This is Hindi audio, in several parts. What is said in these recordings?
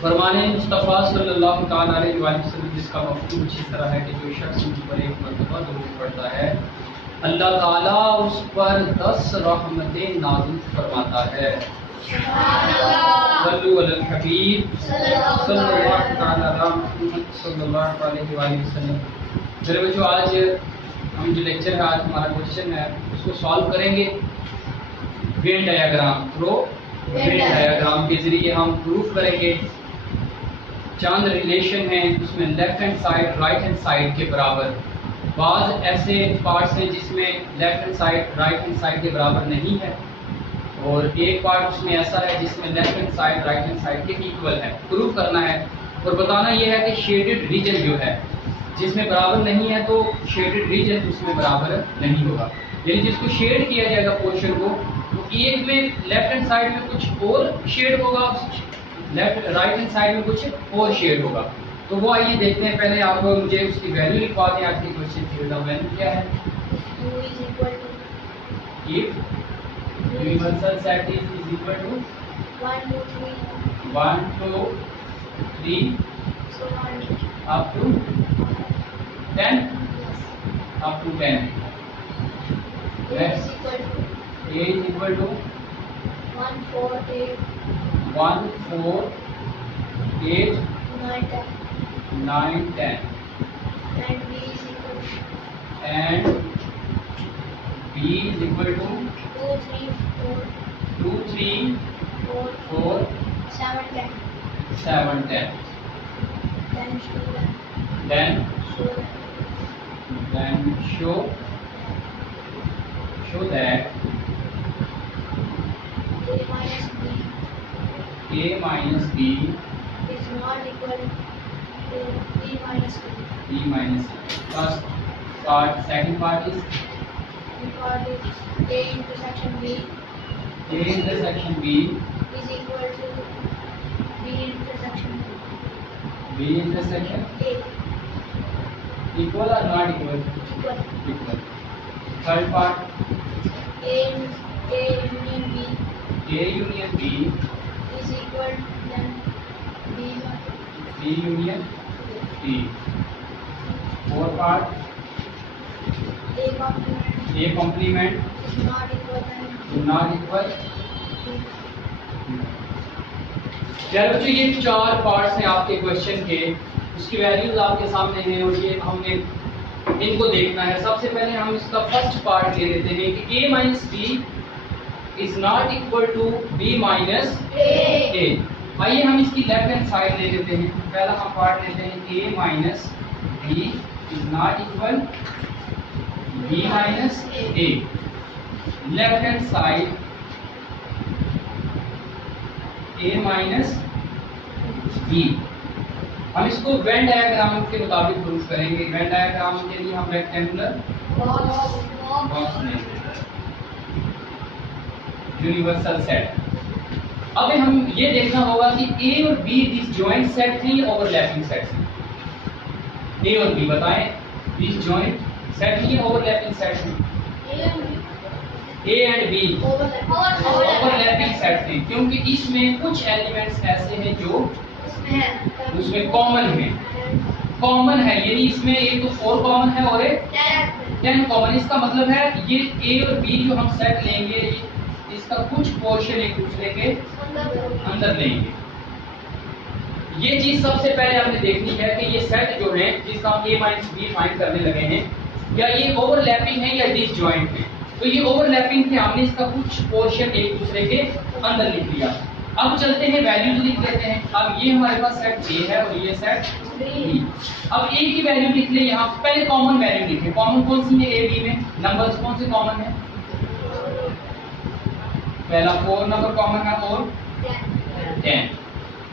फरमाने मुस्तफ़ा सल्लल्लाहु तआला अलैहि वसल्लम जिसका मफ़हूम कुछ इस तरह है कि जो शख्स मुझ पर एक मरतबा दुरूद पढ़ता है अल्लाह ताला उस पर 10 रहमतें नाज़िल फरमाता है। सल्लल्लाहु अलल हबीब सल्लल्लाहु अलैहि वसल्लम। मेरे बच्चों, आज हम जो लेक्चर है, आज हमारा क्वेश्चन है, उसको सॉल्व करेंगे Venn diagram through. Venn diagram के जरिए हम प्रूफ करेंगे चंद रिलेशन है उसमें left hand side right hand side के बराबर। बाज़ ऐसे पार्ट्स हैं जिसमें left hand side right hand side के बराबर नहीं है, और एक पार्ट उसमें ऐसा है जिसमें left hand side right hand side के इक्वल है। प्रूफ करना है और बताना यह है कि शेडेड रीजन जो है जिसमें बराबर नहीं है तो शेडेड रीजन उसमें बराबर नहीं होगा। यानी जिसको शेड किया जाएगा पोर्शन को, तो एक में लेफ्ट हैंड साइड में कुछ और शेड होगा, लेफ्ट राइट हैंड साइड में कुछ और शेड होगा। तो वो आइए देखते हैं। पहले आप मुझे उसकी वैल्यू लिखवा दें। आज के क्वेश्चन की वैल्यू क्या है? If universal set is equal to 1 2 3 up to 10 up to 10। Next, A is equal to 1 4 8 9 10 and B is equal to 2 3 4 7 10. Then show that A minus B is not equal to B minus C. First part, second part is A intersection B is equal to B intersection B intersection A. Equal or not equal? Equal. Third part, A union B is equal to B union B. Fourth part, A complement is not equal to चलो बच्चों, ये 4 पार्ट्स हैं आपके क्वेश्चन के, उसकी वैल्यूज आपके सामने हैं और ये हमने इनको देखना है। सबसे पहले हम इसका फर्स्ट पार्ट ले लेते हैं कि A minus B is not equal to B minus A। आइए हम इसकी लेफ्ट हैंड साइड ले लेते हैं। पहला हम पार्ट लेते हैं A minus B is not equal B minus A। Left hand side A minus B। हम इसको वेन डायग्राम के मुताबिक प्रूफ करेंगे। वेन डायग्राम के लिए हम रेक्टेंगुलर बॉक्स लेंगे, यूनिवर्सल सेट। अब हम ये देखना होगा कि A और B डिसजॉइंट सेट हैं या ओवरलैपिंग सेट हैं? A और B बताएं, डिसजॉइंट सेट हैं या ओवरलैपिंग सेट हैं? A and B overlapping set हैं, क्योंकि इसमें कुछ एलिमेंट्स ऐसे हैं जो उसमें कॉमन है। यानी इसमें एक तो 4 कॉमन है और एक 10 कॉमन। इसका मतलब है ये A और B जो हम सेट लेंगे इसका कुछ पोर्शन एक दूसरे के अंदर लेंगे। ये चीज सबसे पहले हमने देखनी है कि ये सेट जो है जिसका हम A माइनस B फाइंड करने लगे हैं, क्या ये ओवरलैपिंग है या डिसजॉइंट है? तो ये ओवरलैपिंग थे, हमने इसका कुछ पोर्शन एक दूसरे के अंदर लिख लिया। अब चलते हैं वैल्यूज लिख लेते हैं। अब ये हमारे पास सेट A है और ये सेट B। अब A की वैल्यू लिख ले यहाँ। पहले कॉमन वैल्यू लिखे। कॉमन कौन सी है A B में? नंबर्स कौन से कॉमन है? पहला 4 नंबर कॉमन है और 10।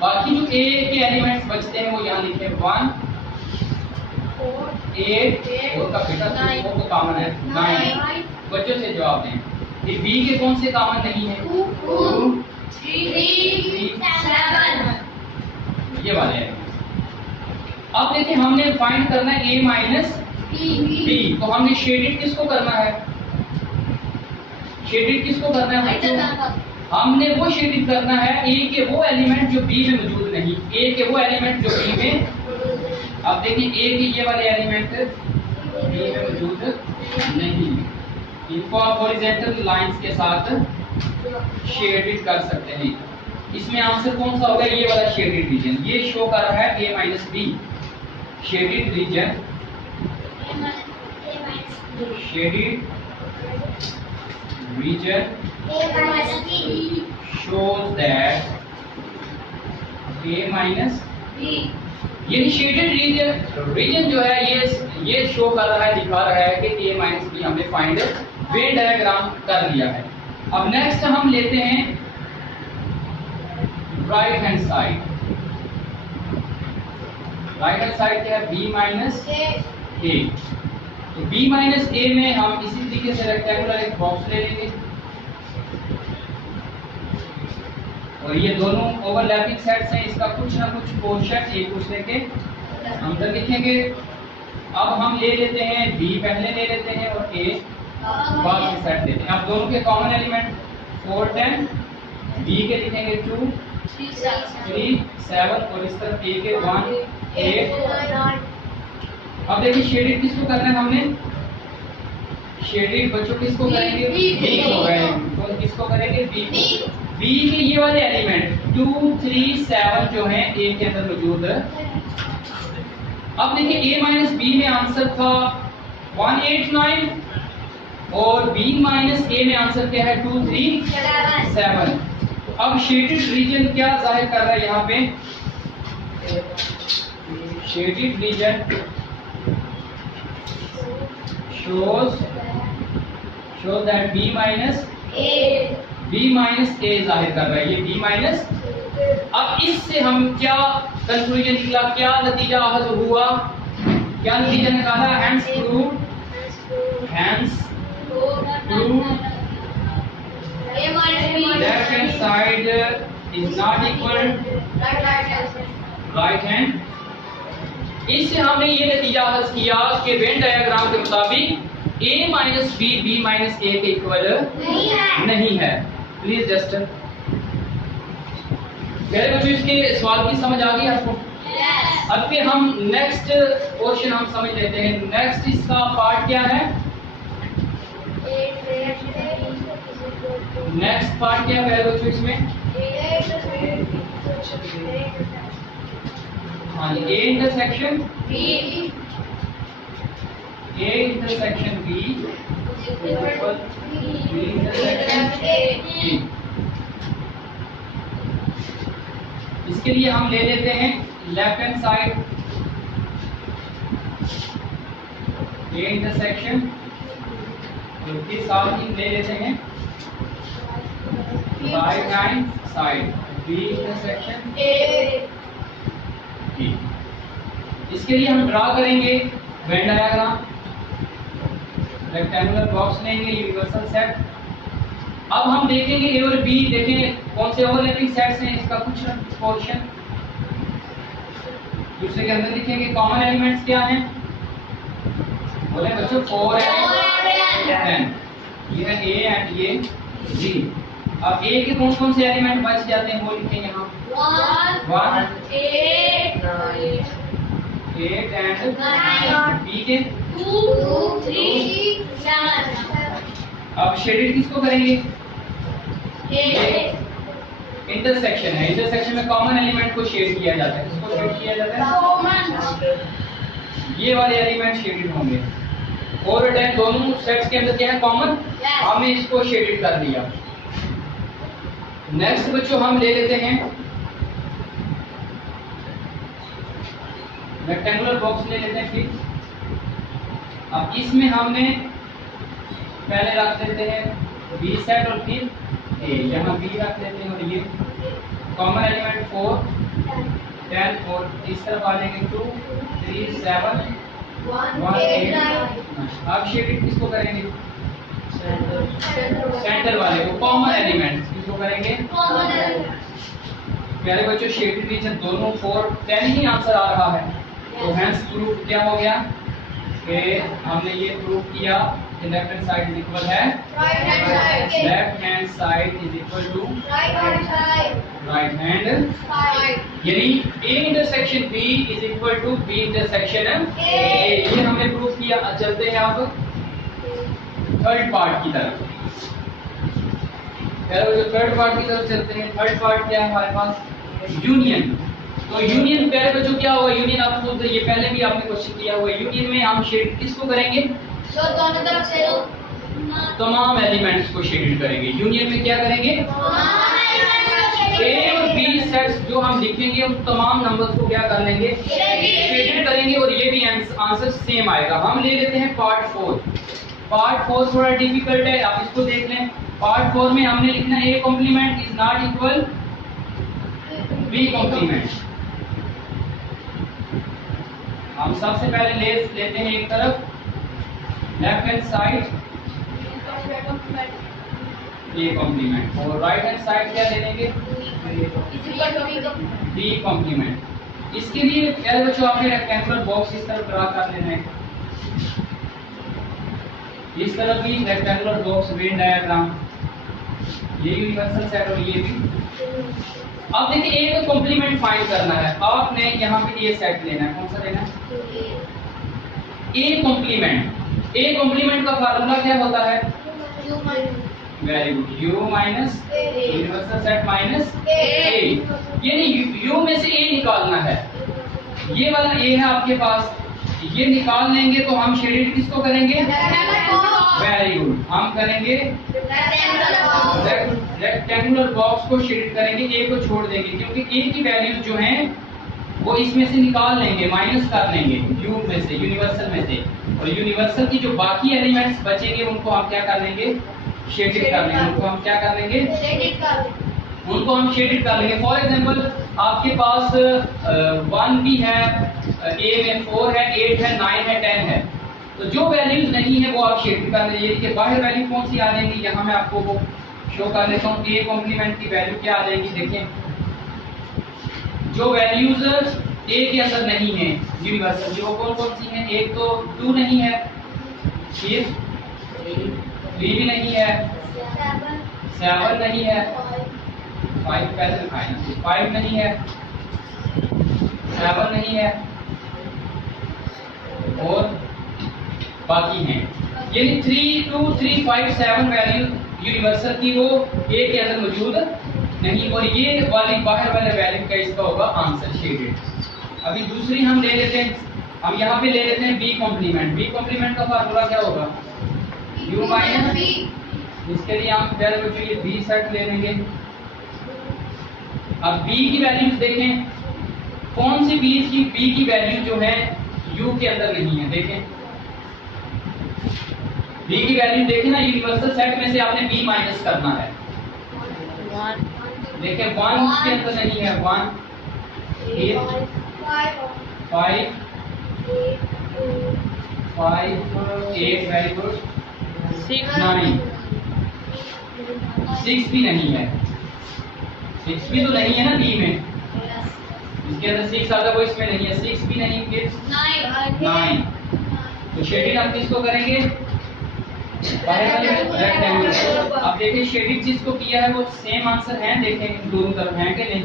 बाकी जो A के एलिमेंट्स बचते हैं वो यहाँ लिखे 1 8 और का बेटा 4 तो कॉमन है 9। बच्चों से जवाब दें कि B के कौन से कॉमन नहीं है? 2 3 7 ये वाले हैं। अब देखिए हमने फाइंड करना है A माइनस B। तो हमने शेडेड किसको करना है? हमने वो शेडिंग करना है ए के वो एलिमेंट जो बी में मौजूद नहीं, ए के वो एलिमेंट जो बी में, अब देखिए ए के ये वाले एलिमेंट बी में मौजूद नहीं, इनको आप हॉरिजॉन्टल लाइंस के साथ शेडिंग कर सकते हैं। इसमें आंसर कौन सा होगा? ये वाला शेडेड रीजन, ये शो कर रहा है a minus B, shaded region, shaded region shows that a minus ये शेडेड रीजन जो है ये शो कर रहा है, दिखा रहा है कि a माइनस बी हमने फाइंड वेन डायग्राम कर लिया है। अब नेक्स्ट हम लेते हैं right hand side. Right hand side क्या है? b माइनस ए। तो b माइनस ए में हम इसी तरीके से रेक्टेंगुलर एक बॉक्स ले लेंगे और ये दोनों ओवरलैपिंग सेट्स हैं, इसका कुछ ना कुछ पोर्शन एक दूसरे के अंदर लिखेंगे। अब हम ले लेते हैं b पहले ले लेते हैं और a बाद में सेट लेते हैं। अब दोनों के कॉमन एलिमेंट 4 10, b के लिखेंगे 2 3 7 और इस तरफ a के 1 8। अब देखिए शेडेड किसको करना है हमने? शेडेड बच्चों किसको करेंगे? b को करेंगे। तो किसको करेंगे? b को। b के ये वाले एलिमेंट 2 3 7 जो हैं a के अंदर मौजूद है। अब देखिए a माइनस b में आंसर था 1 8 9 और b माइनस a में आंसर क्या है? 2 3 7। अब शेडेड रीजन क्या जाहिर कर रहा है यहाँ पे? Shaded region shows that b minus a जाहिर कर रहा है, ये b माइनस। अब इससे हम क्या कंक्लूजन निकला, क्या नतीजा हासिल हुआ, क्या नतीजा निकाला? Hence proved left hand side is not equal right hand। इससे हमने ये नतीजा हासिल किया कि वेन डायग्राम के मुताबिक a minus B B minus A के इक्वल नहीं है। प्लीज जस्ट मेरे बच्चों इसके सवाल की समझ आ गई आपको? अब फिर हम नेक्स्ट क्वेश्चन हम समझ लेते हैं। नेक्स्ट इसका पार्ट क्या है? नेक्स्ट पार्ट क्या है मेरे बच्चों इसमें? हाँ, a intersection b intersection b intersection b। इसके लिए हम ले लेते हैं left hand side a intersection, उसके साथ ही ले लेते हैं right hand side b intersection a। इसके लिए हम ड्रा करेंगे वेन डायग्राम, रेक्टेंगुलर बॉक्स लेंगे, यूनिवर्सल सेट। अब हम देखेंगे ए और बी, देखें कौन से ओवरलैपिंग सेट्स हैं, इसका कुछ पोर्शन दूसरे के अंदर लिखेंगे। कॉमन एलिमेंट्स क्या हैं? बोले बच्चों 4 एंड 10, ये है ए एंड ये बी। अब ए के कौन कौन से एलिमेंट बच जाते हैं वो लिखेंगे हम 1 8 एंड 9, बी के 2 3 7। अब शेडेड किसको करेंगे? इंटरसेक्शन है, इंटरसेक्शन में कॉमन एलिमेंट को शेड किया जाता है। किसको शेड किया जाता है? ये वाले एलिमेंट शेडेड होंगे। 4 और 10 दोनों सेट्स के अंदर क्या है? कॉमन। हमने इसको शेडेड कर दिया। नेक्स्ट बच्चों हम ले लेते हैं रेक्टेंगुलर बॉक्स ले लेते हैं। फिर अब इसमें हमने पहले रख देते हैं बी सेट और फिर ए, यहाँ बी रख लेते हैं और ये कॉमन एलिमेंट 4 10 और इस तरफ आ जाएंगे 2 3 7 1 8। अब शेडेड किसको करेंगे? सेंटर वाले को, कॉमन एलिमेंट किसको करेंगे? प्यारे बच्चों शेडेड रीजन दोनों 4 10 ही आंसर आ रहा है। तो हेंस प्रूफ क्या हो गया कि हमने ये प्रूफ किया left hand side is equal है राइट हैंड साइड के left hand side is equal to right hand side right hand side यानी A intersection B is equal to B intersection A। ये हमने प्रूव किया। चलते हैं अब थर्ड पार्ट की तरफ। जो थर्ड पार्ट की तरफ चलते हैं। थर्ड पार्ट क्या है हमारे पास? यूनियन। तो यूनियन प्यारे बच्चों क्या होगा? यूनियन आप खुद ये पहले भी आपने क्वेश्चन किया हुआ है। यूनियन में हम शेड किसको करेंगे? तो दोनों तरफ से तमाम एलिमेंट्स को शेडेड करेंगे। यूनियन में क्या करेंगे? ए और बी सेट्स जो हम लिखेंगे उन तमाम नंबर्स को क्या कर लेंगे? शेडेड करेंगे और ये भी आंसर सेम आएगा। हम ले लेते हैं पार्ट 4। पार्ट 4 थोड़ा डिफिकल्ट है, आप इसको देख लें। पार्ट 4 में हमने लिखना है A complement is not equal B complement. हम सबसे पहले लेते हैं एक तरफ left hand side A complement और राइट हैंड साइड क्या ले लेंगे? B complement. इसके लिए प्यारे बच्चों आपने रेक्टेंगुलर बॉक्स इस तरफ ड्रा कर लेना है। इस तरफ भी रेक्टेंगुलर बॉक्स वेन डायग्राम, ये यूनिवर्सल सेट और ये भी। अब देखिए ए का कॉम्प्लीमेंट फाइंड करना है। आपने यहाँ पे ए सेट लेना है। कौन सा लेना है? A complement. ए कॉम्प्लीमेंट का फार्मूला क्या होता है? Very good, u minus universal set minus A. यानी u में से a निकालना है। ये वाला a है आपके पास, ये निकाल लेंगे तो हम शेडेड किसको करेंगे? वेरी गुड, हम करेंगे रेक्टेंगुलर बॉक्स को शेडेड करेंगे। a को छोड़ देंगे क्योंकि a की वैल्यूज जो हैं वो इसमें से निकाल लेंगे, माइनस कर लेंगे u में से, यूनिवर्सल में से। और यूनिवर्सल की जो बाकी एलिमेंट्स बचेंगे उनको हम क्या कर लेंगे? शेडेड कर लेंगे। उनको हम क्या कर लेंगे? उनको हम शेडेड कर लेंगे। फॉर एग्जांपल आपके पास 1 भी है, a में 4 है, 8 है, 9 है, 10 है। तो जो वैल्यूज नहीं है वो आप शेडेड कर लेंगे। ये बाहर वैल्यू कौन सी आ जाएंगी? यहाँ मैं आपको वो शो कर देता हूँ। a कॉम्प्लीमेंट की वैल्यू क्या आ जाएगी? देखें, जो वैल्यूज a के अंदर नहीं है यूनिवर्सल, जो कौन कौन सी हैं? एक तो 2 नहीं है, फिर 3 भी नहीं है, 7 नहीं है, 5 कैसे लिखाएं? 5 नहीं है, 7 नहीं है और बाकी हैं। यानी 3, 2, 3, 5, 7 वैल्यू यूनिवर्सल की वो ए के अंदर मौजूद नहीं। और ये वाली बाहर वाले वैल्यू का इसका होगा आंसर शेडेड। अभी दूसरी हम ले लेते हैं। हम यहाँ पे ले लेते हैं बी कॉम्प्लीमेंट। बी कॉम्प्लीमेंट का फार्मूला क्या होगा? u minus b। इसके लिए हम पहले बच्चों ये b सेट ले लेंगे। अब b की वैल्यूज देखें, कौन सी b की वैल्यू जो है u के अंदर नहीं है। देखें b की वैल्यू देखें ना, यूनिवर्सल सेट में से आपने b माइनस करना है। देखें 1 उसके अंदर नहीं है, 1, 8, 5, 8 वेरी गुड, 9, 6 भी नहीं है। 6 भी तो नहीं है ना बी में, इसके अंदर 6 आता वो इसमें नहीं है। 6 भी नहीं, फिर 9। तो शेडिंग हम किसको करेंगे? बाहर वाले रेक्टेंगुलर। अब देखिए शेडिंग जिसको किया है वो सेम आंसर है। देखें दोनों तरफ है कि नहीं?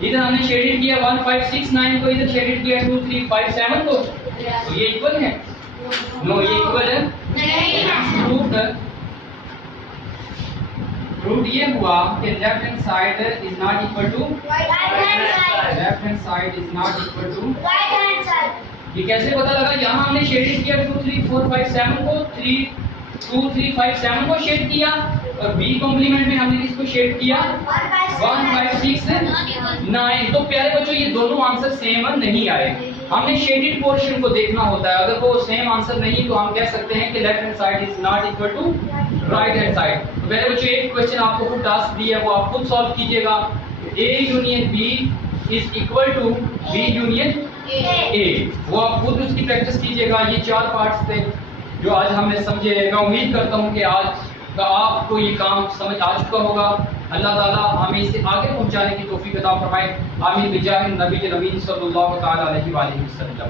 इधर हमने शेडिंग किया 1, 5, 6, 9 को, इधर शेडिंग किया 2, 3, 5, 7 को। तो ये इक्वल है? नो, ये इक्वल है नहीं। रूट ये हुआ कि left hand side is not equal to left hand side is not equal to right hand side. ये कैसे पता लगा? यहाँ हमने शेडेड किया 2, 3, 4, 5, 7 को, 3, 2, 3, 5, 7 को शेड किया। और बी कॉम्प्लीमेंट में हमने किसको शेड किया? 1, 5, 6, 9। तो प्यारे बच्चों ये दोनों आंसर सेम नहीं आए। हमने शेडेड पोर्शन को देखना होता है। अगर वो सेम आंसर नहीं तो हम कह सकते हैं कि left hand side is not equal to right hand side. तो प्यारे बच्चों एक क्वेश्चन आपको खुद टास्क दिया है, वो आप खुद सॉल्व कीजिएगा। A union B is equal to B union A। वो आप खुद उसकी प्रैक्टिस कीजिएगा। ये 4 पार्ट्स थे जो आज हमने समझे। मैं उम्मीद करता हूँ कि आज का आपको ये काम समझ आ चुका होगा। अल्लाह ताला हमें इसे आगे पहुंचाने की तौफीक अता फरमाए। आमीन बिजाह नबी सल्लल्लाहु अलैहि वसल्लम।